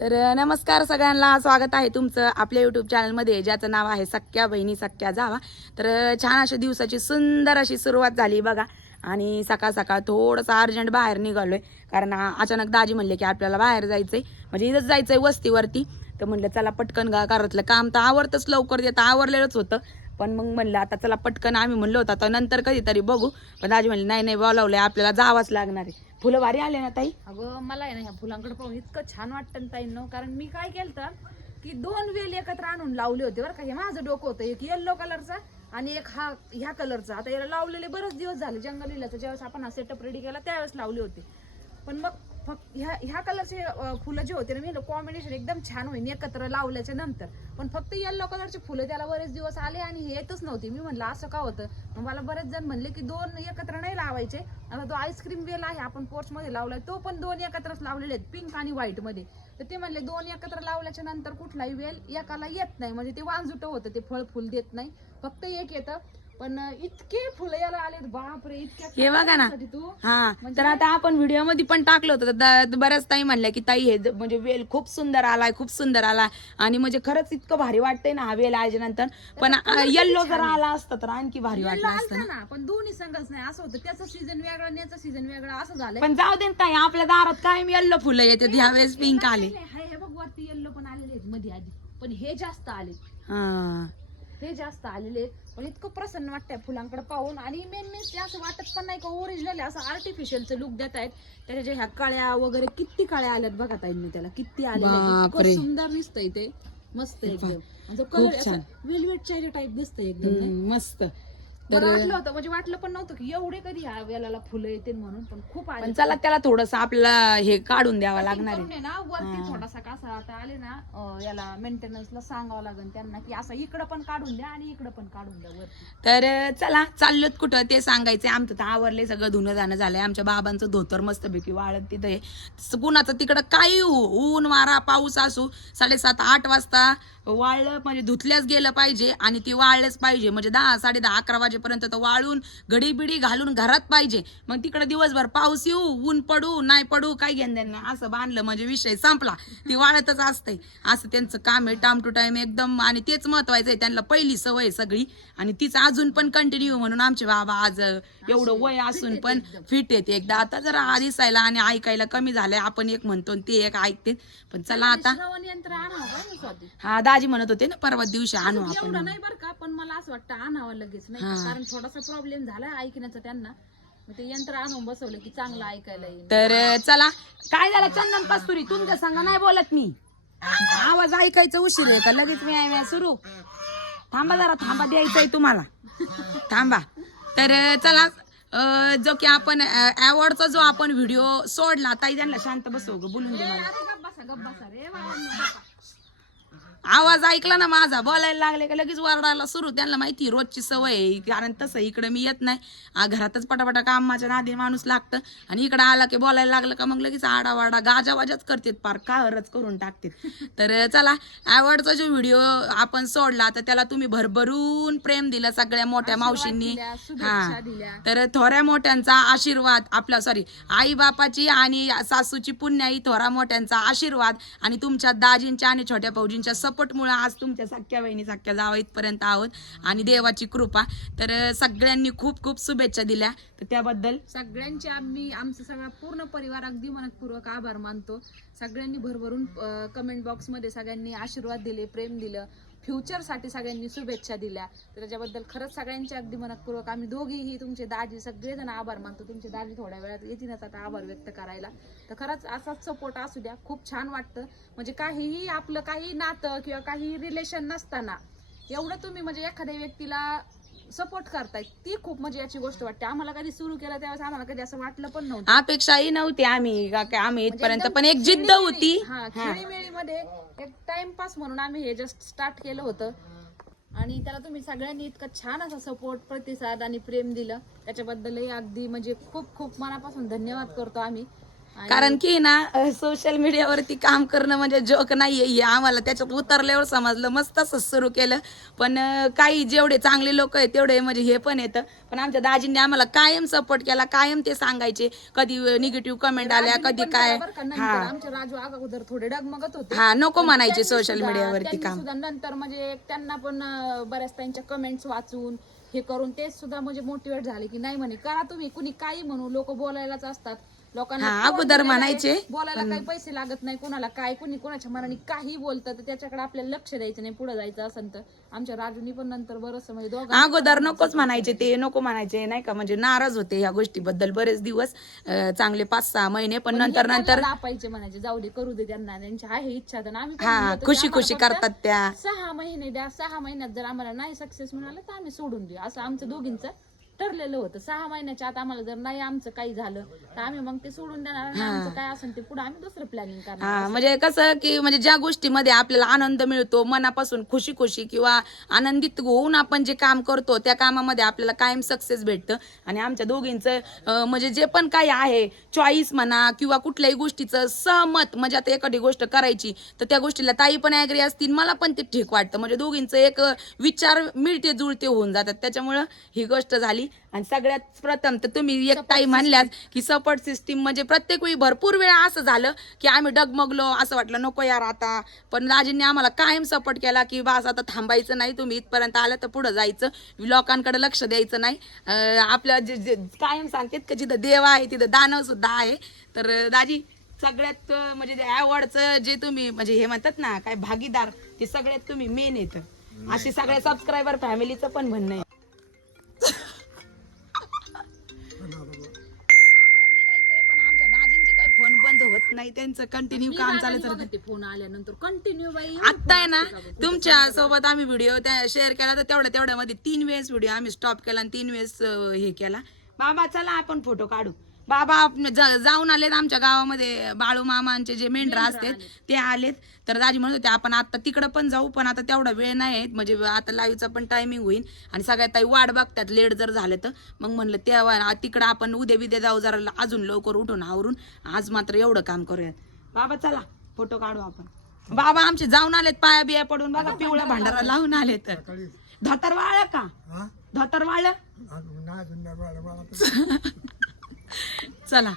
तर नमस्कार सगळ्यांना. स्वागत आहे तुमचं आपल्या युट्यूब चॅनलमध्ये ज्याचं नाव आहे सख्या बहिणी सख्या जावा. तर छान अशा दिवसाची सुंदर अशी सुरुवात झाली बघा. आणि सकाळ सकाळ थोडंसं अर्जंट बाहेर निघालोय. कारण अचानक दाजी म्हणले की आपल्याला बाहेर जायचंय. म्हणजे इथंच जायचंय वस्तीवरती. तर म्हणलं चला पटकन गा घरातलं काम तर आवरतच लवकर देतं. आवरलेलंच होतं. पण मग म्हणलं आता चला पटकन. आम्ही म्हणलो होता आता नंतर कधीतरी बघू. पण दाजी म्हणले नाही नाही बोलावलंय. आपल्याला जावंच लागणार आहे. फुलं वारी आले ना ताई? अगं मला आहे ना ह्या फुलांकडे पाहून इतकं छान वाटतं ना ताईंनो. कारण मी काय केलं की दोन वेल एकत्र आणून लावले होते बरं का. हे माझं डोकं होतं. एक येल्लो कलरचा आणि एक हा ह्या कलरचा आता याला लावलेले बरेच दिवस झाले. जंगल ज्यावेळेस आपण हा सेटअप रेडी केला त्यावेळेस लावले होते. पण मग फक्त ह्या ह्या कलरचे फुलं जे होते ना मी कॉम्बिनेशन एकदम छान होईल एकत्र लावल्याच्या नंतर. पण फक्त येल्लो कलरचे फुलं त्याला बरेच दिवस आले आणि हे येतच नव्हते. मी म्हणलं असं का होतं? मग मला बरेच जण म्हणले की दोन एकत्र नाही लावायचे. आता तो आईस्क्रीम वेल आहे आपण पोर्चमध्ये लावलाय तो पण दोन एकत्रच लावलेले आहेत पिंक आणि व्हाईटमध्ये तर ते म्हणले दोन एकत्र लावल्याच्या नंतर कुठलाही वेल एकाला येत नाही. म्हणजे ते वांजुटं होतं ते फळ फुल देत नाही. फक्त एक येतं. पण इतके फुलं याला आलेत बापरे इतक्या हे बघा ना. तू. हा तर आता आपण व्हिडिओमध्ये पण टाकलं होतं. तर द- बऱ्याच ताई म्हणल्या की ताई हे ज- म्हणजे वेल खूप सुंदर आलाय खूप सुंदर आलाय. आणि म्हणजे खरंच इतकं भारी वाटतंय ना हा वेल आल्याच्यानंतर पण येल्लो जर आला असता तर आणखी भारी वाटलं असतं आलता ना पण दोन्ही संघच नाही. असं होतं त्याचं सीझन वेगळं आणि याचं सीझन वेगळं असं झालंय. पण जाऊ दे ना ताई आपल्या दारात कायम येल्लो फुलं येतात ह्या वेळेस पिंक आले. नाही, नाही, हे बघ वरती येल्लो पण आलेले आहेत मध्ये आधी. पण हे जास्त आले हा. हे जास्त आलेले आहेत. पण इतकं प्रसन्न वाटतंय फुलांकडे पाहून. आणि मेन मेन ते असं वाटत पण नाही का ओरिजिनल असं आर्टिफिशियलचं लुक देत आहेत. त्याच्या ज्या ह्या कळ्या वगैरे किती कळ्या आल्यात बघा ताईंनी त्याला. किती आले बापरे. सुंदर दिसतंय ते. मस्त आहे एकदम. कलर. वेलवेट चेहरे टाईप दिसतंय एकदम मस्त. मला वाटलं होतं म्हणजे वाटलं पण नव्हतं की एवढे कधी ह्या फुलं येतील म्हणून पण खूप आले. पण चला त्याला थोडस आपल्याला हे काढून द्यावं लागणार आहे. करून आहे ना वरती थोडासा कसा आता आले ना अं, याला मेंटेनन्सला सांगावं लागेल त्यांना की असं इकडं पण काढून द्या आणि इकडं पण काढून द्या वरती. तर अं, चला चाललोत कुठं ते सांगायचं आमचं तर आवरले सगळं धुणं जाणं झालंय. आमच्या बाबांचं धोतर मस्तपैकी वाळत तिथं कुणाचं तिकडं काही ऊन वारा पाऊस असू साडेसात आठ वाजता वाळलं म्हणजे धुतल्याच गेलं पाहिजे आणि ती वाळलंच पाहिजे. म्हणजे दहा साडे दहा अकरा वाजेपर्यंत तर वाळून गडी बिडी घालून घरात पाहिजे. मग तिकडे दिवसभर पाऊस येऊ ऊन पडू नाही पडू काही घेणं नाही. असं बांधलं म्हणजे विषय संपला. ती वाळतच असते असं त्यांचं काम आहे टाइम टू टाइम एकदम. आणि तेच महत्वाचं आहे त्यांना पहिली सवय सगळी. आणि तीच अजून पण कंटिन्यू म्हणून आमचे बाबा आज एवढं वय असून पण फिट येते एकदा. आता जरा दिसायला आणि ऐकायला कमी झालंय. आपण एक म्हणतो आणि ते एक ऐकते. पण चला आता. श्रवण यंत्र दाजी म्हणत होते ना परवा दिवशी आणू आपण एवढं नाही बरं का पण मला असं वाटतं आणावं लगेच नाही का? कारण थोडासा प्रॉब्लेम झाला ऐकण्याचा त्यांना. मग ते यंत्र आणून बसवलं की चांगलं ऐकायला येईल. तर अं, चला. काय झालं चंदन कस्तुरी? तुमच्या संग नाही बोलत मी. आवाज ऐकायचं उशीर आहे का लगेच मी आहे सुरू. थांबा जरा थांबा द्यायचंय तुम्हाला. थांबा. तर अं, चला अं, जो की आपण अवॉर्डचा जो आपण व्हिडिओ सोडला ताई त्यांना शांत बसव ग बोलून दे मला. अरे गप्प बसा गप्प बसा रे गप्पा. आवाज ऐकला ना माझा बोलायला लागले का लगेच वरडायला सुरू. त्यांना माहिती रोजची सवय आहे कारण तसं इकडे मी येत नाही. आ, घरातच पटापटा कामाच्या नादी माणूस लागतं. आणि इकडे आला की बोलायला लागलं का मग लगेच आडावाडा गाजावाजाच करतात पार काहरच करून टाकतात. तर चला आवडचा जो व्हिडिओ आपण सोडला तर त्याला तुम्ही भरभरून प्रेम दिलं सगळ्या मोठ्या मावशींनी. हा. तर थोऱ्या मोठ्यांचा आशीर्वाद आपला सॉरी आई बापाची आणि सासूची पुण्याई थोरा मोठ्यांचा आशीर्वाद. आणि तुमच्या दाजींच्या आणि छोट्या भाऊजींच्या सपोर्टमुळे आज तुमच्या सख्या बहिणी सख्या जावा इथपर्यंत आहोत आणि देवाची कृपा. तर सगळ्यांनी खूप खूप शुभेच्छा दिल्या. तर त्याबद्दल सगळ्यांचे आम्ही आमचा सगळा पूर्ण परिवार अगदी मनपूर्वक आभार मानतो. सगळ्यांनी भरभरून कमेंट बॉक्समध्ये सगळ्यांनी आशीर्वाद दिले प्रेम दिलं फ्युचरसाठी सगळ्यांनी शुभेच्छा दिल्या. तर त्याच्याबद्दल खरंच सगळ्यांचे अगदी मनपूर्वक आम्ही दोघीही तुमचे दाजी सगळेजण आभार मानतो. तुमचे दाजी थोड्या वेळात येतीलच आता आभार व्यक्त करायला. तर खरंच असाच सपोर्ट असू द्या. खूप छान वाटतं. म्हणजे काहीही आपलं काही नातं किंवा काही रिलेशन नसताना एवढं तुम्ही म्हणजे एखाद्या व्यक्तीला सपोर्ट करताय ती खूप म्हणजे याची गोष्ट वाटते. आम्हाला कधी सुरू केलं त्यावेळेस आम्हाला कधी असं वाटलं पण नव्हतं. अपेक्षाही नव्हती आम्ही का- का आम्ही इथपर्यंत पण एक जिद्द होती. हा खेळीमेळीमध्ये एक टाइमपास म्हणून आम्ही हे जस्ट स्टार्ट केलं होतं. आणि त्याला तुम्ही सगळ्यांनी इतका छान असा सपोर्ट प्रतिसाद आणि प्रेम दिलं. त्याच्याबद्दलही अगदी म्हणजे खूप खूप मनापासून धन्यवाद करतो आम्ही. कारण की ना सोशल मीडियावरती काम करणं म्हणजे जोक नाहीये. हे आम्हाला त्याच्यात उतरल्यावर समजलं. मस्त असं सुरू केलं. पण काही जेवढे चांगले लोक आहेत तेवढे म्हणजे हे पण येतं. पण आमच्या दाजींनी आम्हाला कायम सपोर्ट केला कायम ते सांगायचे. कधी निगेटिव्ह कमेंट आल्या कधी काय. आमचे राजू अगोदर थोडे डगमगत होते. हा नको म्हणायचे सोशल मीडियावरती काम. सुद्धा नंतर म्हणजे त्यांना पण बऱ्याच त्यांच्या कमेंट्स वाचून हे करून ते सुद्धा म्हणजे मोटिवेट झाले की नाही म्हणे. करा तुम्ही कुणी काही म्हणू लोक बोलायलाच असतात. लोकांना हा, कोण अगोदर म्हणायचे, बोलायला काही पैसे लागत नाही कोणाला काय कुणी कोणाच्या मनाने काही बोलतं तर त्याच्याकडे आपल्याला लक्ष द्यायचं नाही पुढे जायचं असेल तर. आमच्या राजूनी पण नंतर बरंच म्हणजे दोघं अगोदर नकोच म्हणायचे ते नको म्हणायचे नाही का? म्हणजे नाराज होते या गोष्टीबद्दल बरेच दिवस अं, चांगले पाच सहा महिने पण नंतर नंतर दापायचे म्हणायचे जाऊ दे करू दे त्यांना त्यांची आहे इच्छा तर आम्ही हा खुशी आम्हाला खुशी फक्त करतात त्या. सहा महिने द्या सहा महिन्यात जर आम्हाला नाही सक्सेस मिळालं तर आम्ही सोडून देऊ असं आमचं दोघींचं ठरलेलं होतं. सहा महिन्याच्या आत आम्हाला जर नाही आमचं काही झालं तर आम्ही मग ते सोडून देणार आणि आमचं काय असेल ते पुढे आम्ही दुसरं प्लॅनिंग करणार. हा म्हणजे कसं की म्हणजे ज्या गोष्टीमध्ये आपल्याला आनंद मिळतो मनापासून खुशी खुशी किंवा आनंदित होऊन आपण जे काम करतो त्या कामामध्ये आपल्याला कायम सक्सेस भेटतं. आणि आमच्या दोघींचं अं, म्हणजे जे पण काही आहे चॉईस म्हणा किंवा कुठल्याही गोष्टीचं सहमत म्हणजे आता एखादी गोष्ट करायची तर त्या गोष्टीला ताई पण ऍग्री असतील मला पण ते ठीक वाटतं. म्हणजे दोघींचं एक विचार मिळते जुळते होऊन जातात. त्याच्यामुळं ही गोष्ट झाली. आणि सगळ्यात प्रथम तर तुम्ही एक ताई म्हणल्यात की सपोर्ट सिस्टीम म्हणजे प्रत्येक वेळी भरपूर वेळा असं झालं की आम्ही डगमगलो असं वाटलं नको यार आता. पण राजींनी आम्हाला कायम सपोर्ट केला की बास आता थांबायचं नाही तुम्ही इथपर्यंत आलं तर पुढं जायचं. लोकांकडे लक्ष द्यायचं नाही. आपल्या जे जे कायम सांगतात की जिथं देव आहे तिथं दानव सुद्धा आहे. तर दाजी सगळ्यात म्हणजे अवॉर्डचं जे तुम्ही म्हणजे हे म्हणतात ना काय भागीदार ते सगळ्यात तुम्ही मेन येतं अशी सगळ्या सबस्क्रायबर फॅमिलीचं पण म्हणणं आहे. नाही त्यांचं कंटिन्यू काम चालत राहतं. ते फोन आल्यानंतर. कंटिन्यू बाई आत्ता आहे ना तुमच्यासोबत आम्ही व्हिडिओ त्या शेअर केला तर तेवढ्या तेवढ्यामध्ये तीन वेळेस व्हिडिओ आम्ही स्टॉप केला आणि तीन वेळेस अं, हे केला. बाबा चला आपण फोटो काढू. बाबा आप- ज- जाऊन आलेत आमच्या गावामध्ये बाळू मामांचे जे मेंढरा असतात ते आलेत. तर दाजी म्हणत होते आपण आता तिकडं पण जाऊ पण आता तेवढा वेळ नाही आहे. म्हणजे आता लाईव्हचा पण टायमिंग होईल. आणि सगळ्यात ताई वाट बघतात लेट जर झालं तर. मग म्हणलं तेव्हा तिकडं आपण उद्या बिद्या जाऊ जरा अजून लवकर उठून आवरून. आज मात्र एवढं काम करूयात. बाबा चला फोटो काढू आपण. बाबा आमचे जाऊन आलेत पाया बिया पडून. बघा पिवळा भांडारा लावून आले तर धोतर वाळ का? धोतर वाळ. चला.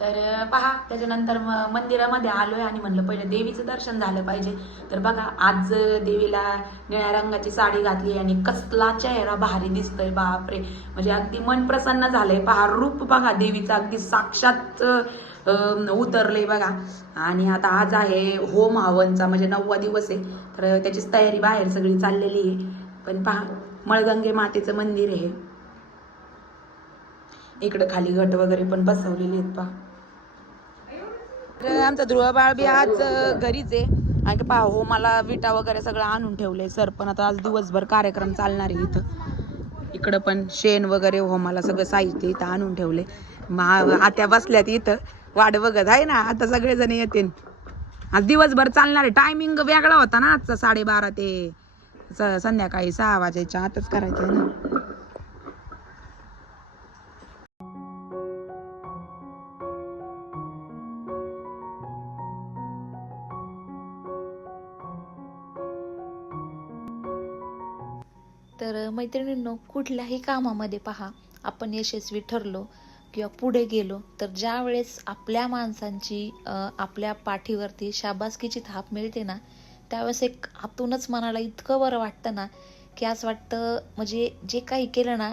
तर पहा त्याच्यानंतर मंदिरामध्ये आलोय आणि म्हणलं पहिलं देवीचं दर्शन झालं पाहिजे. तर बघा आज देवीला निळ्या रंगाची साडी घातली आणि कसला चेहरा भारी दिसतोय बापरे. म्हणजे अगदी मन प्रसन्न झालंय. पहा रूप बघा देवीचं अगदी साक्षात उतरले उतरलंय बघा. आणि आता आज आहे होम हवनचा म्हणजे नववा दिवस आहे. तर त्याचीच तयारी बाहेर सगळी चाललेली आहे. पण पहा मळगंगे मातेचं मंदिर आहे. इकडं खाली घट वगैरे पण बसवलेले आहेत पहा. तर आमचा ध्रुवाबाळ बी आज घरीच आहे. आणि पहा हो मला विटा वगैरे सगळं आणून ठेवलंय. सर पण आता आज दिवसभर कार्यक्रम चालणार आहे इथं. इकडं पण शेण वगैरे हो मला सगळं साहित्य इथं आणून ठेवले महा आत्या बसल्यात इथं. वाट बघत आहे ना आता सगळेजण येतील. आज दिवसभर चालणार आहे. टायमिंग वेगळा होता ना आजचा साडेबारा ते स- संध्याकाळी सहा वाजायच्या आतच करायचं आहे ना. तर मैत्रिणींनो कुठल्याही कामामध्ये पहा आपण यशस्वी ठरलो किंवा पुढे गेलो तर ज्या वेळेस आपल्या माणसांची आपल्या पाठीवरती शाबासकीची थाप मिळते ना त्यावेळेस एक आतूनच मनाला इतकं बरं वाटतं ना की असं वाटतं म्हणजे जे काही केलं ना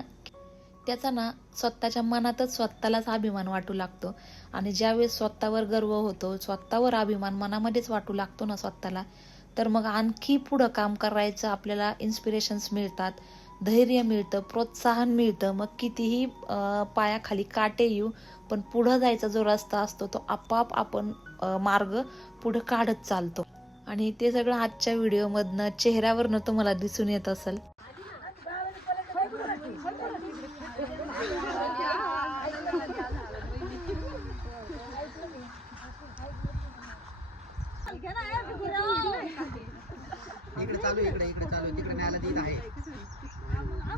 त्याचा ना स्वतःच्या मनातच स्वतःलाच अभिमान वाटू लागतो. आणि ज्यावेळेस स्वतःवर गर्व होतो स्वतःवर अभिमान मनामध्येच वाटू लागतो ना स्वतःला तर मग आणखी पुढं काम करायचं आपल्याला इन्स्पिरेशन्स मिळतात धैर्य मिळतं प्रोत्साहन मिळतं. मग कितीही पायाखाली काटे येऊ पण पुढं जायचा जो रस्ता असतो तो आपोआप आपण मार्ग पुढं काढत चालतो. आणि ते सगळं आजच्या व्हिडिओमधनं चेहऱ्यावरनं तुम्हाला दिसून येत असेल. इकडे चालू इकडे इकडे चालू आहे, तिकडे न्यायालय आहे.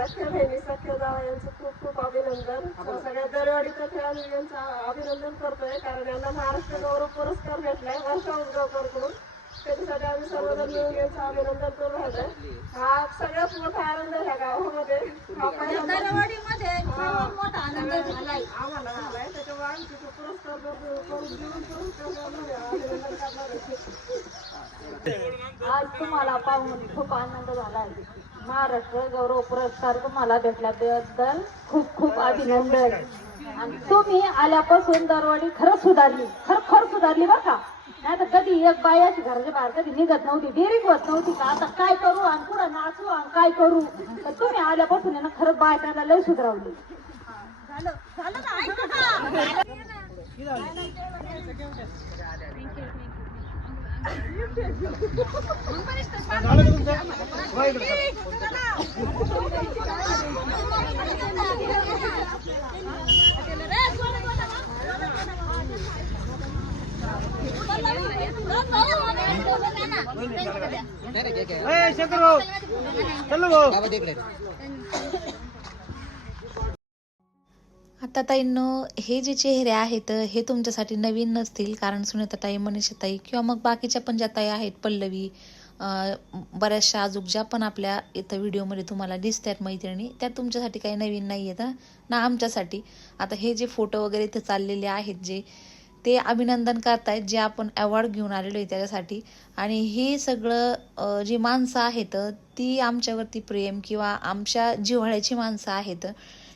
यांचं खूप खूप अभिनंदन. सगळ्या दरवाडीच्या खेळाडू यांचं अभिनंदन करतोय कारण यांना महाराष्ट्र गौरव पुरस्कार भेटलाय वर्षा उद्गावकरकडून त्याच्यासाठी आम्ही सर्वजण मिळून यांचं अभिनंदन करू राहिलोय. हा सगळ्यात मोठा आनंद ह्या गावामध्ये. पहिल्यांदा- आम्हाला झालाय त्याच्यामुळे आम्ही तिथं पुरस्कार करून- करून देऊन पुरस्कार करणार आहे. अभिनंदन करणार आहे. आज तुम्हाला पाहून खूप आनंद झाला आहे. महाराष्ट्र गौरव पुरस्कार तुम्हाला भेटल्याबद्दल खूप खूप अभिनंदन. आणि तुम्ही आल्यापासून दरवाडी खरंच सुधारली. खरं खरं सुधारली बरं का? नाही तर कधी एक बाई अशी घराच्या बाहेर कधी निघत नव्हती डेरिंग होत नव्हती का? आता काय करू? आणि पुढं नाचू आणि काय करू? तर तुम्ही आल्यापासून आहे ना खरंच बायकाला लय सुधारवली. आता ताईंनो हे जे चेहरे आहेत हे तुमच्यासाठी नवीन नसतील कारण सुनीताताई मनीषाताई किंवा मग बाकीच्या पण ज्या ताई आहेत पल्लवी बऱ्याचशा अजूक ज्या पण आपल्या इथं व्हिडिओमध्ये तुम्हाला दिसत आहेत मैत्रिणी त्या तुमच्यासाठी काही नवीन नाही आहेत ना आमच्यासाठी. आता हे जे फोटो वगैरे इथं चाललेले आहेत जे ते अभिनंदन करतायत जे आपण अवॉर्ड घेऊन आलेलो आहे त्याच्यासाठी. आणि हे सगळं जी माणसं आहेत ती आमच्यावरती प्रेम किंवा आमच्या जिव्हाळ्याची माणसं आहेत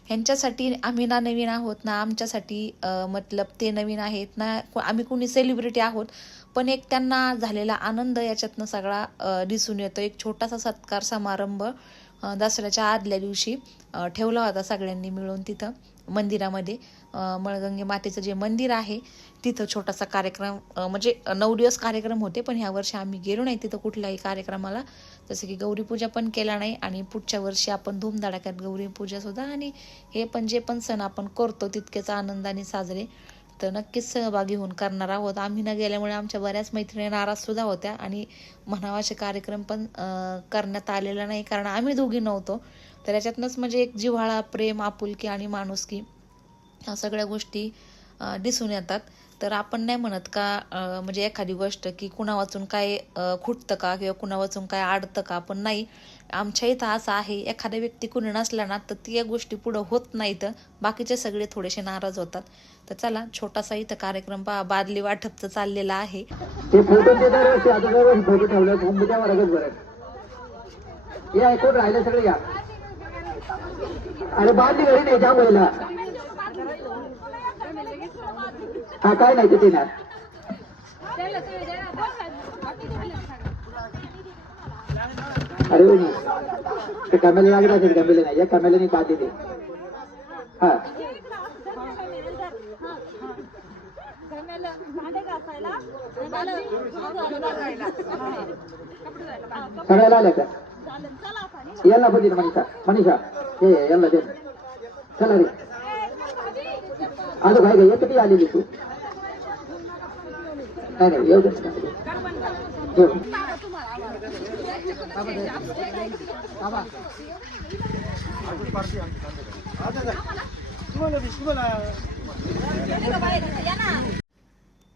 ह्यांच्यासाठी आम्ही ना नवीन आहोत ना आमच्यासाठी मतलब ते नवीन आहेत ना आम्ही कोणी सेलिब्रिटी आहोत. पण एक त्यांना झालेला आनंद याच्यातनं सगळा दिसून येतो. एक छोटासा सत्कार समारंभ दसऱ्याच्या आदल्या दिवशी ठेवला होता सगळ्यांनी मिळून तिथं मंदिरामध्ये. मळगंगे मातेचं जे मंदिर आहे तिथं छोटासा कार्यक्रम म्हणजे नऊ दिवस कार्यक्रम होते पण ह्या वर्षी आम्ही गेलो नाही तिथं कुठल्याही कार्यक्रमाला. जसं की गौरीपूजा पण केला नाही आणि पुढच्या वर्षी आपण धूमधडाक्यात गौरीपूजा सुद्धा आणि हे पण जे पण सण आपण करतो तितकेच आनंदाने साजरे तर नक्कीच सहभागी होऊन करणार आहोत. आम्ही न गेल्यामुळे आमच्या बऱ्याच मैत्रिणी नाराज सुद्धा होत्या आणि म्हणावा असे कार्यक्रम पण करण्यात आलेला नाही कारण आम्ही दोघी नव्हतो. तर याच्यातनंच म्हणजे एक जिव्हाळा प्रेम आपुलकी आणि माणुसकी ह्या सगळ्या गोष्टी दिसून येतात. तर आपण नाही म्हणत का म्हणजे एखादी गोष्ट की कुणा वाचून काय खुटतं का किंवा कुणा वाचून काय आडतं का? पण नाही. आमच्या इथं असं आहे एखाद्या व्यक्ती कुणी नसला ना तर त्या गोष्टी पुढं होत नाहीत. बाकीचे सगळे थोडेसे नाराज होतात. तर चला छोटासा इथं कार्यक्रम पहा. बादली वाटपचं चाललेला आहे. या ऐकून राहिले सगळे या. अरे बादली घरी नाही त्या महिला हा काय नाही ते ना अरे ते कॅमेला लागत असेल कॅमेले नाही. या कमेल्याने का ते हा. सगळ्याला आल्या का? याला पण दे मनीषा. मनीषा हे ये, याला दे चला रे. आलो काय काय किती आलेली तू? नाही नाही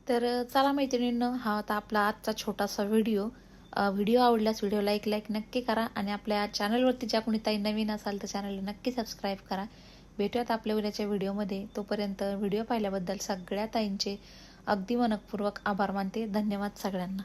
तर चला मैत्रिणींनो हा होता आपला आजचा छोटासा व्हिडिओ. व्हिडिओ आवडल्यास व्हिडिओला एक लाईक नक्की करा आणि आपल्या चॅनलवरती ज्या कोणी ताई नवीन असाल तर चॅनलला नक्की सबस्क्राईब करा. भेटूयात आपल्या उद्याच्या व्हिडिओमध्ये. तोपर्यंत व्हिडिओ पाहिल्याबद्दल सगळ्या ताईंचे अगदी मनपूर्वक आभार मानते. धन्यवाद सगळ्यांना.